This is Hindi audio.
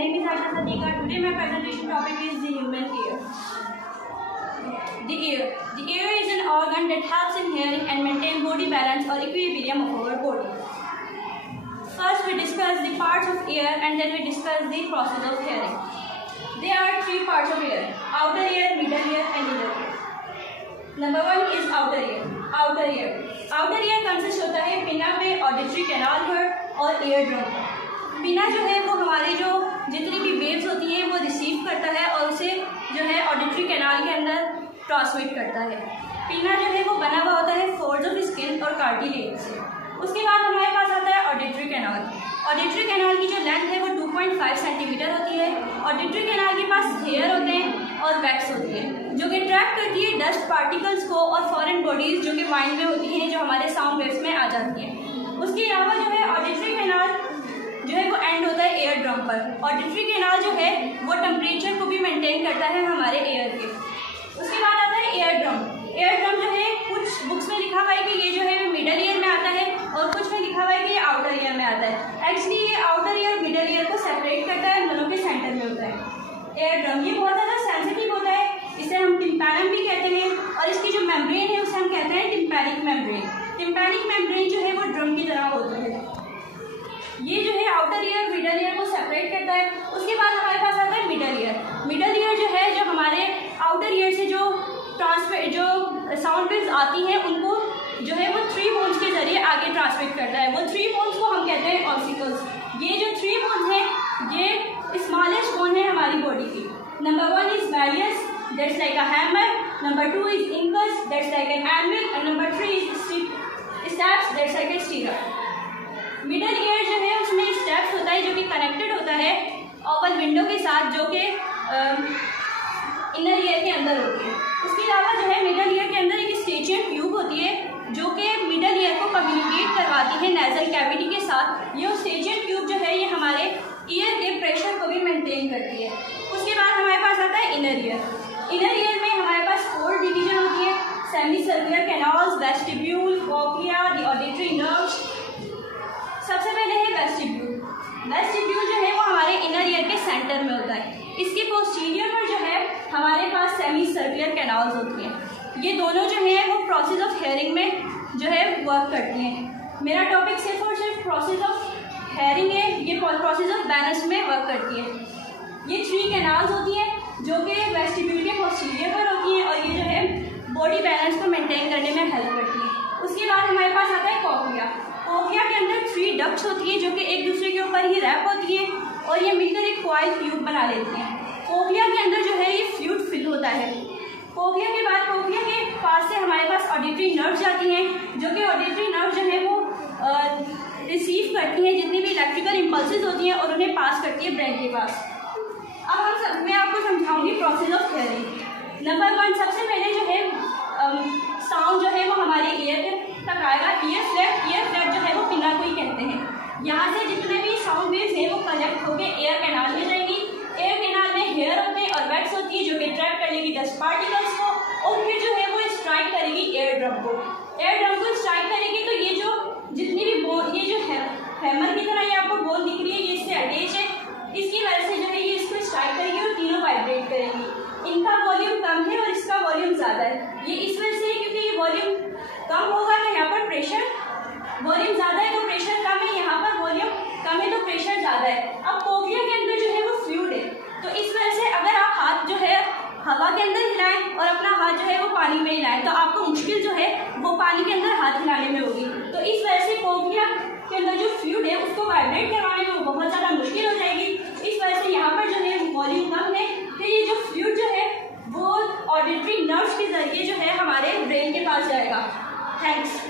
name is Aisha Sadiqa. Today my presentation topic is the human ear. The ear is an organ that helps in hearing and maintain body balance or equilibrium of our body. First we discuss the parts of ear and then we discuss the process of hearing. There are three parts of ear: outer ear, middle ear and inner ear. Number one is outer ear. Outer ear consist होता है पिना पे, ऑडिटरी कैनाल पर और ईयर ड्रम पर। पिना जो है वो हमारे जो जितनी भी वेव्स होती हैं वो रिसीव करता है और उसे जो है ऑडिटरी कैनाल के अंदर ट्रांसमिट करता है। पिना जो है वो बना हुआ होता है फोल्ड्स ऑफ स्किन और कार्टिलेज से। उसके बाद हमारे पास आता है ऑडिटरी कैनाल। ऑडिटरी कैनाल की जो लेंथ है वो 2.5 सेंटीमीटर होती है। ऑडिटरी कैनाल के पास हेयर होते हैं और वैक्स होती है जो कि ट्रैप करती है डस्ट पार्टिकल्स को और फॉरेन बॉडीज जो कि माइंड में होती हैं, जो हमारे साउंड वेव्स में आ जाती हैं। उसके अलावा जो है ऑडिटरी कैनाल जो है वो एंड होता है एयर ड्रम पर। ऑडिटरी कैनाल जो है वो टेम्परेचर को भी मेंटेन करता है हमारे एयर के। उसके बाद आता है एयर ड्रम। एयर ड्रम जो है कुछ बुक्स में लिखा हुआ है कि ये जो है मिडल ईयर में आता है और कुछ में लिखा हुआ है कि ये आउटर ईयर में आता है। एक्चुअली ये आउटर ईयर मिडल ईयर को सेपरेट करता है, दोनों के सेंटर में होता है। एयर ड्रम ये बहुत ज़्यादा सेंसिटिव होता है, इसे हम टिम्पैनम भी कहते हैं और इसकी जो मेम्ब्रेन है उसे हम कहते हैं टिम्पैनिक मेम्ब्रेन। टिम्पैनिक मेम्ब्रेन जो है वो ड्रम की तरह होती है। ये जो है आउटर ईयर मिडल ईयर को सेपरेट करता है। उसके बाद हमारे पास आता है मिडल ईयर। मिडल ईयर जो है जो हमारे आउटर ईयर से जो साउंड वेव्स आती हैं उनको जो है वो 3 बोन्स के जरिए आगे ट्रांसमिट करता है। वो 3 बोन्स को हम कहते हैं ऑसिकल्स। ये जो 3 बोन्स हैं ये स्मॉलेस्ट बोन है हमारी बॉडी की। Number 1 is malleus, that's like a hammer. Number 2 is incus, that's like an anvil and number 3 is steps, that's like a stirrer. Middle ear जो है उसमें स्टेप्स होता है जो कि कनेक्टेड होता है ओवल विंडो के साथ जो कि इनर ईयर के अंदर होती है। उसके अलावा जो है मिडल ईयर के अंदर एक स्टेचियन ट्यूब होती है जो कि मिडल ईयर को कम्युनिकेट करवाती है नेजल कैविटी के साथ। ये स्टेचियन ट्यूब जो है ये हमारे ईयर के प्रेशर को भी मेंटेन करती है। उसके बाद हमारे पास आता है इनर ईयर। इनर ईयर में हमारे पास 4 डिवीजन होती है: semi circular canals, vestibule, cochlea, the auditory nerves. सबसे पहले है वेस्टिब्यूल। वेस्टिब्यूल जो है वो हमारे इनर ईयर के सेंटर में होता है। इसके पोस्टीरियर पर जो है हमारे पास सेमी सर्कुलर कैनाल्स होती हैं। ये दोनों जो है वो प्रोसेस ऑफ हेयरिंग में जो है वर्क करती हैं। मेरा टॉपिक सिर्फ और सिर्फ प्रोसेस ऑफ हेयरिंग है, ये प्रोसेस ऑफ बैलेंस में वर्क करती है। ये 3 कैनाल्स होती हैं जो कि वेस्टिब्यूल के पोस्टीरियर पर होती हैं और ये जो है बॉडी बैलेंस को मेंटेन करने में हेल्प करती है। उसके बाद हमारे पास आता है कॉक्लिया। कॉक्लिया के अंदर 3 डक्ट्स होती है जो कि एक दूसरे के ऊपर ही रैप होती है और ये मिलकर एक कॉइल ट्यूब बना लेती हैं। कॉक्लिया के अंदर जो है ये फ्लूइड फिल होता है। कॉक्लिया के बाद कॉक्लिया के पास से हमारे पास ऑडिटरी नर्व जाती हैं जो कि ऑडिटरी नर्व जो है वो रिसीव करती हैं जितनी भी इलेक्ट्रिकल इम्पल्सेस होती हैं और उन्हें पास करती है ब्रेन के पास। अब मैं आपको समझाऊंगी प्रोसेस ऑफ हेयरिंग। नंबर 1 सबसे पहले जो है साउंड जो है वो हमारे ईयर तक आएगा। ईयर फ्लैप जो है वो पिना को ही कहते हैं। यहाँ से जितने भी साउंड वेव्स हैं वो कलेक्ट होकर एयर कैनाल में जाएंगी। एयर कैनाल में हेयर होते हैं और वैक्स होती है जो कि ट्रैप कर लेगी डस्ट पार्टिकल्स को और फिर जो है वो स्ट्राइक करेगी एयर ड्रम को। एयर ड्रम को स्ट्राइक करेगी तो ये जो जितनी भी बोन, ये जो हैमर की तरह ये आपको बोन दिख रही है ये इससे अटैच है, इसकी वजह से जो है ये इसको स्ट्राइक करेगी और तीनों वाइब्रेट करेंगी। इनका वॉल्यूम कम है और इसका वॉल्यूम ज़्यादा है। ये इस वजह से है क्योंकि ये वॉल्यूम कम होगा तो यहाँ पर प्रेशर, वॉल्यूम ज़्यादा है तो प्रेशर कम है, यहाँ पर वॉल्यूम कम है तो प्रेशर ज़्यादा है। अब कॉक्लिया के अंदर जो है वो फ्लूइड है तो इस वजह से अगर आप हाथ जो है हवा के अंदर हिलाएं और अपना हाथ जो है वो पानी में हिलाएं तो आपको मुश्किल जो है वो पानी के अंदर हाथ हिलाने में होगी। तो इस वजह से कॉक्लिया के अंदर जो फ्लूइड है उसको वाइब्रेट करवाने में बहुत ज़्यादा मुश्किल हो जाएगी। इस वजह से यहाँ पर जो है वॉल्यूम कम है। फिर ये जो फ्लूइड जो है वो ऑडिटरी नर्व्स के जरिए जो है हमारे ब्रेन के पास जाएगा। थैंक्स।